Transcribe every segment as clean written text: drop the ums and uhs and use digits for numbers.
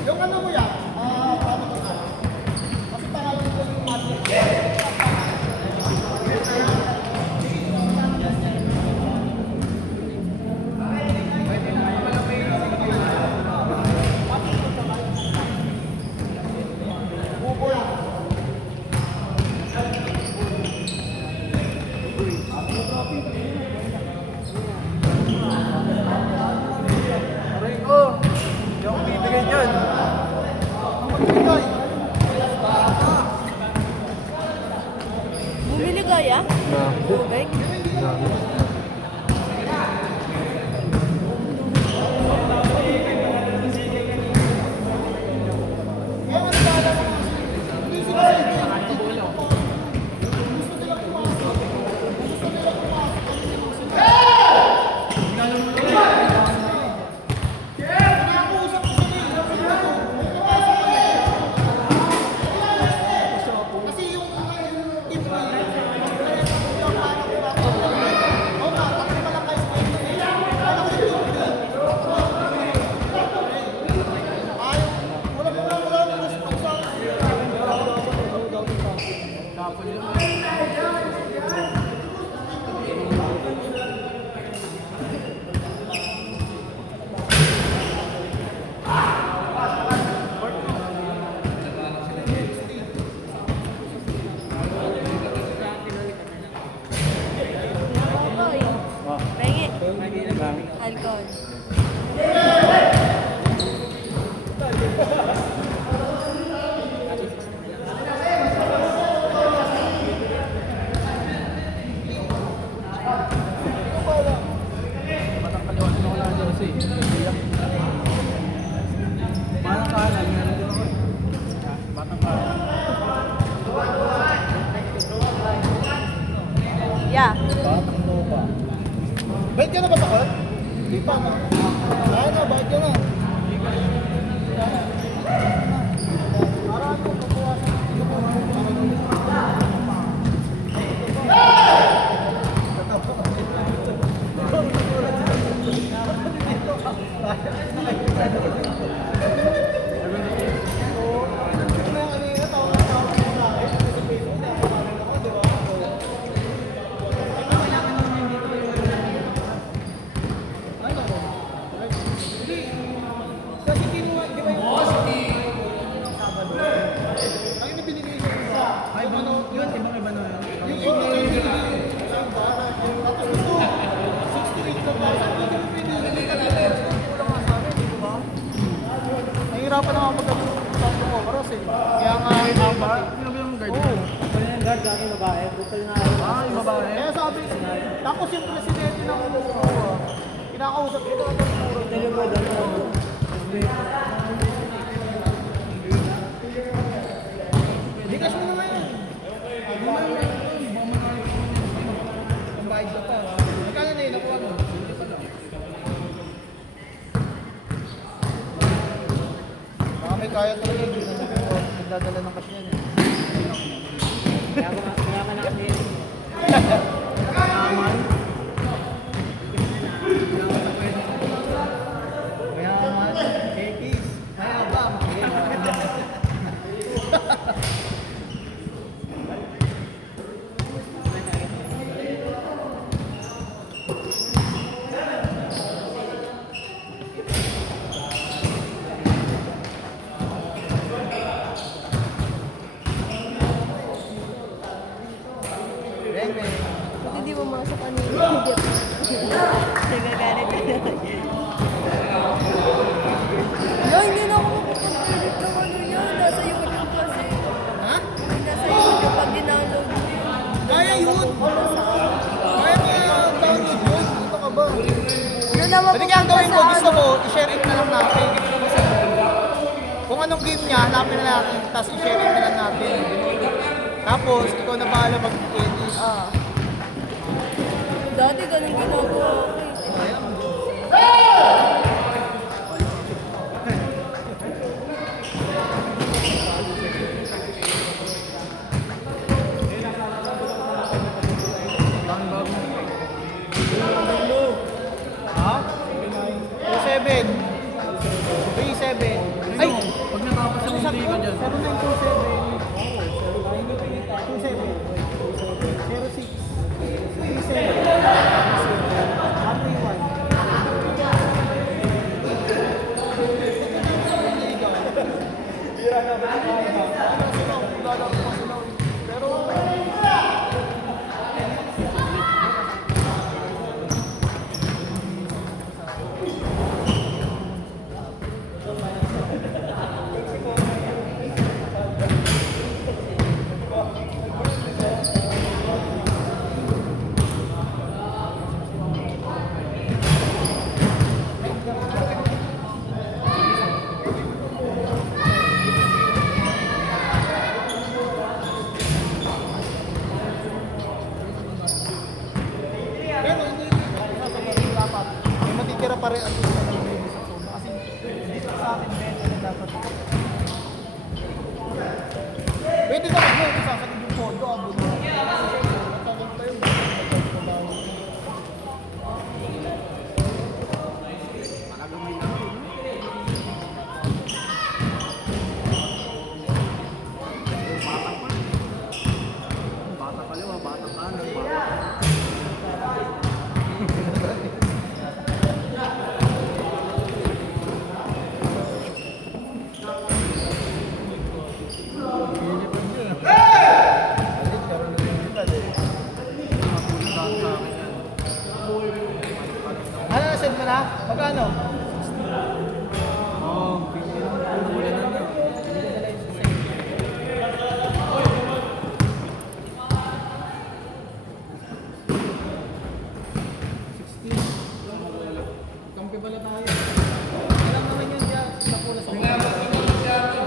Yung ano mo yan, paano ko na? Kasi pangalan ko yung master. Bumili kaya? Tubig? Alcohol. Yeah. Bait ka na ba sa call? Hindi pa. Kaya na, bait ka na. Para ako kapuwasan. Nahihirapan na ako magkakasama ko oras eh. Kaya nga tama. Sino ba yung guard? Oo. Kaya yung guard dati babae. Butal na yung babae. Kaya sabi, tapos yung presidente ng kinakausap ito ang puro. Hindi kasi mo naman yun. Ang bayad ka pa. Magkano na yun? Nakuha mo? May kaya talaga yun. Nagdadala ng kasi yan eh. Kaya ka na kasi yun. Naman. Kaya naman. Kekis. Kaya ba? Hindi mo masok kanina. Nagagalit ka na. Hindi na ako makapag-edit ng ano yan. Nasa YouTube kasi. Ha? Nasa YouTube pag dinownload mo yun. Kaya yun! Kaya download yun! Dito ka ba? Yun naman Pwede kaya gawin ko, gusto ko, i-share it na lang natin. Kung anong game niya, hanapin na natin, tapos i-share it na lang natin. Tapos, ikaw na bahala mag-edit. Dati ganun ginagawa ko eh. Ha? 27. 37. Ay! lalaro pa sila. Pero, pero hindi sasabihin dapat. May matitira pa rin ang gusto na nagbibigay sa zona. Kasi dito sa akin, medyo na dapat. Pwede na rin yun, sasagin yung pondo. Ang buto. Matawag pa yun. Bata pa liwa, bata ka na. Ano, send mo na? Magkano? Oo, pinagulanan nyo. Kampi pala tayo. Alam naman yun siya. Sa pula sa ulo.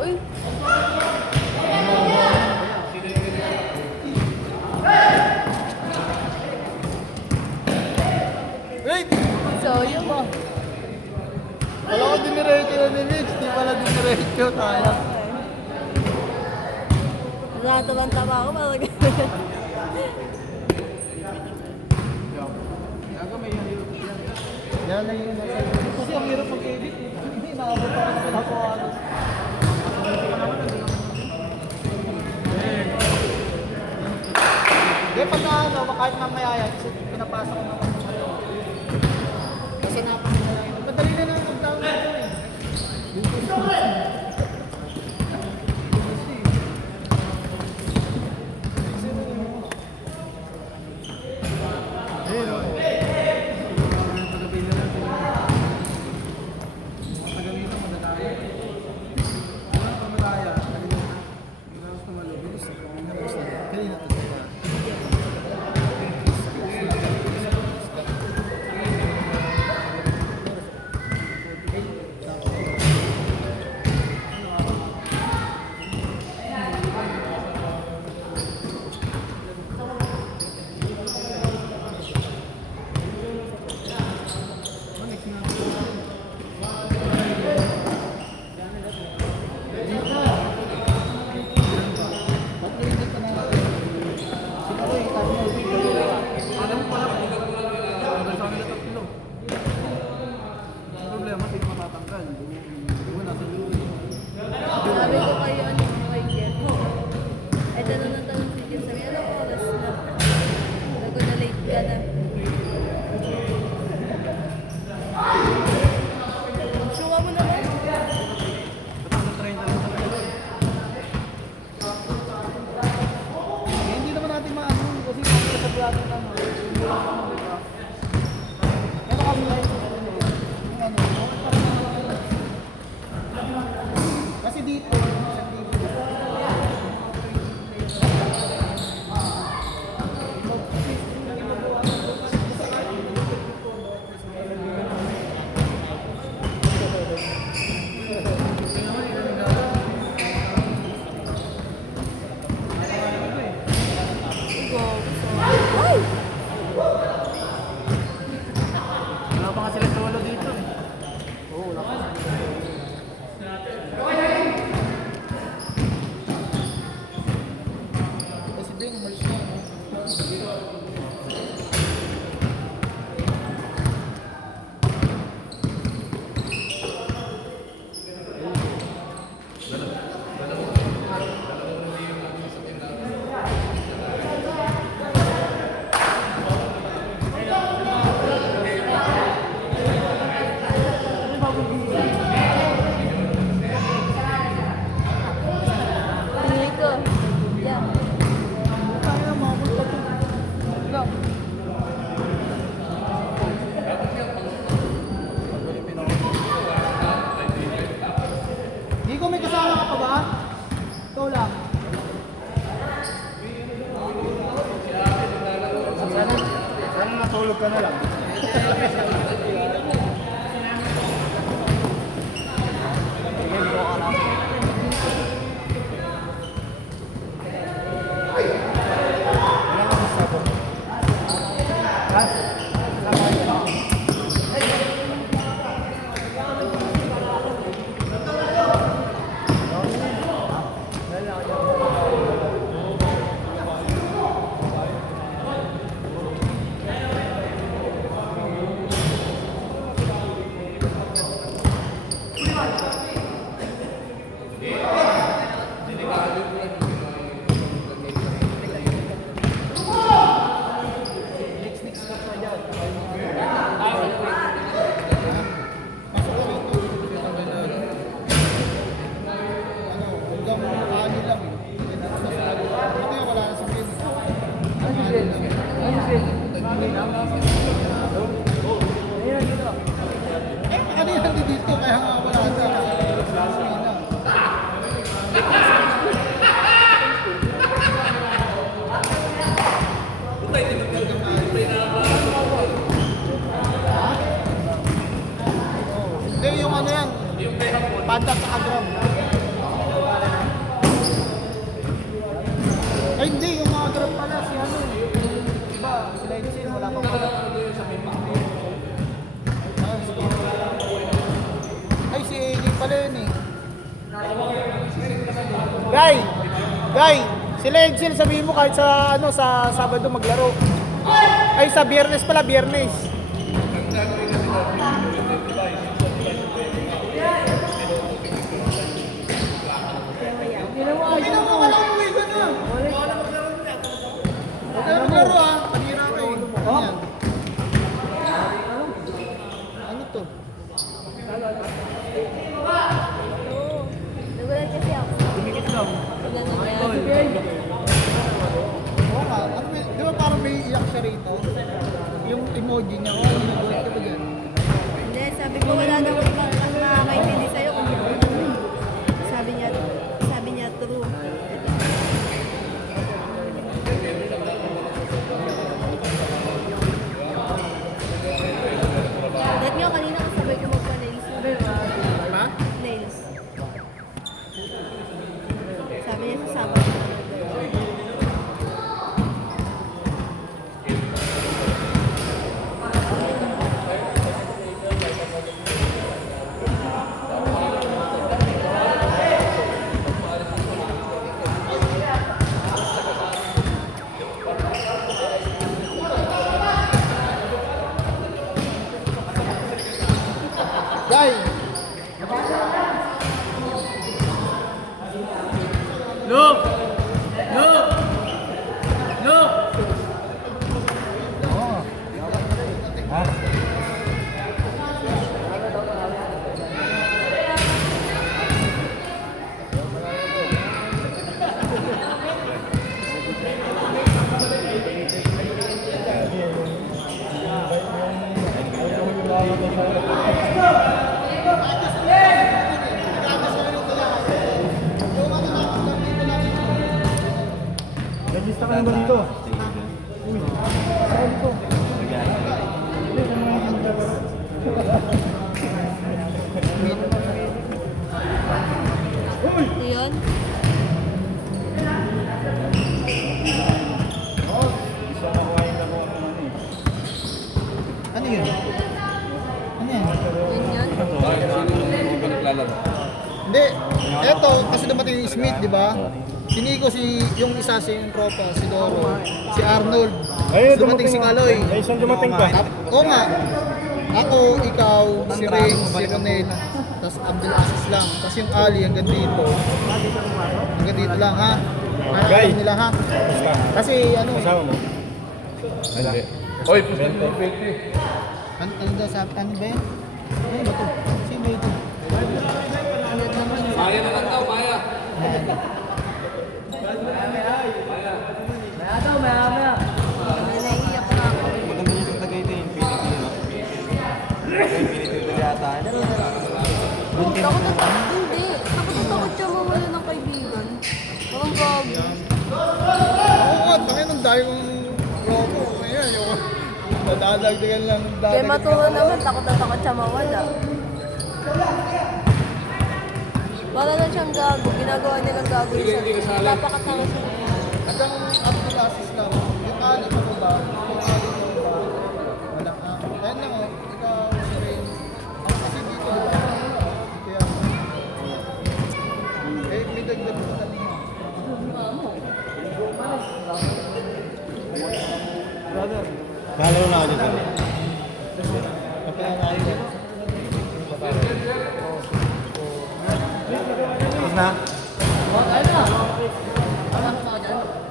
Uy, Wait! sayang ba? Wala ko diniretso na ni Mitch. Di pala diniretso. Sayang. Nataban-taba ako parang Gaga may hirap yan. Yan lang yung nasa. Kasi ang hirap mag-edit. Hindi, nakabot pa rin ako. Hindi, pag na ano, kahit mamaya yan, kasi pinapasok ko naman sa ano. Kasi napakita lang yun. Madali na lang mag-download yun eh. Ayun, oh. Paggabi na lang. Paggabi na madadaya. Wala pa madaya. Bilang na malubis. Kanina to. na lang. Kanina dito kaya nga wala na. Hindi, yung ano yan. Pantat sa agram. Ay hindi, yung mga agram pala si ano. Diba, sila yung wala pa pala. Ay, si Eddie pala yun eh. Guy, sila Edsel, sabihin mo kahit sa ano sa Sabado maglaro. Ay, sa Biyernes pala, Biyernes. Wala umuwi ka na. Huwag ka na maglaro ah. Panira ka eh. Ano yan? Ano to? Nagulat kasi ako. Dumikit lang. Wala na yan. Oo nga. Ano, di ba parang may iyak siya rito? Yung emoji niya. Oh, nagulat ka ba dyan? Hindi, sabi ko wala daw ang nakakaintindi sa'yo kung hindi. Sabi niya true. Dahil nga kanina kasabay ko magpa-nails. Ha? Nails. Sabi niya sa Sabado. Guy! Look! Look! Look! Register ka na ba dito? Uy, saan ko? Ito yun? Ano yun? Ano yan? Yun yun? Hindi, eto, kasi dumating yung Smith, di ba? Si Nico, yung isa yung tropa, si Doro, si Arnold, Ayun, dumating si Kaloy. May isang dumating pa. Oo nga. Ako, ikaw, si Ray, si Ronel, tapos Abdul Aziz lang. Tapos yung Ali hanggang dito. Hanggang dito lang ha. Alam nila ha. Basta, Kasi ano, kasama mo. Wala. Oy, pusta mo 20. ano daw sa ano ba yun? Ano ba ito? Sino ba ito? Maya na lang daw, Maya. Naiiyak na ako. Maganda yung Tagaytay, yung Piniti, no? Piniti yata. Takot na hindi. Takot siya mawala ng kaibigan. Parang gabi. Oo nga, tangin ng dahil kong robo. Ayan, yung Dadagdagan lang dati. Kaya matuwa naman, takot na takot siya mawala. Wala na siyang gago, ginagawa nilang gago yung sarili. Napakatanga siya. At ang classes lang, yung anim mo ba? Yung anim mo ba? Walang Ayan lang oh, ikaw si Rain. Ako kasi dito, di ba? Kaya, may dagdag mo kanina. Brother. Follow na ako dito. Tapos na.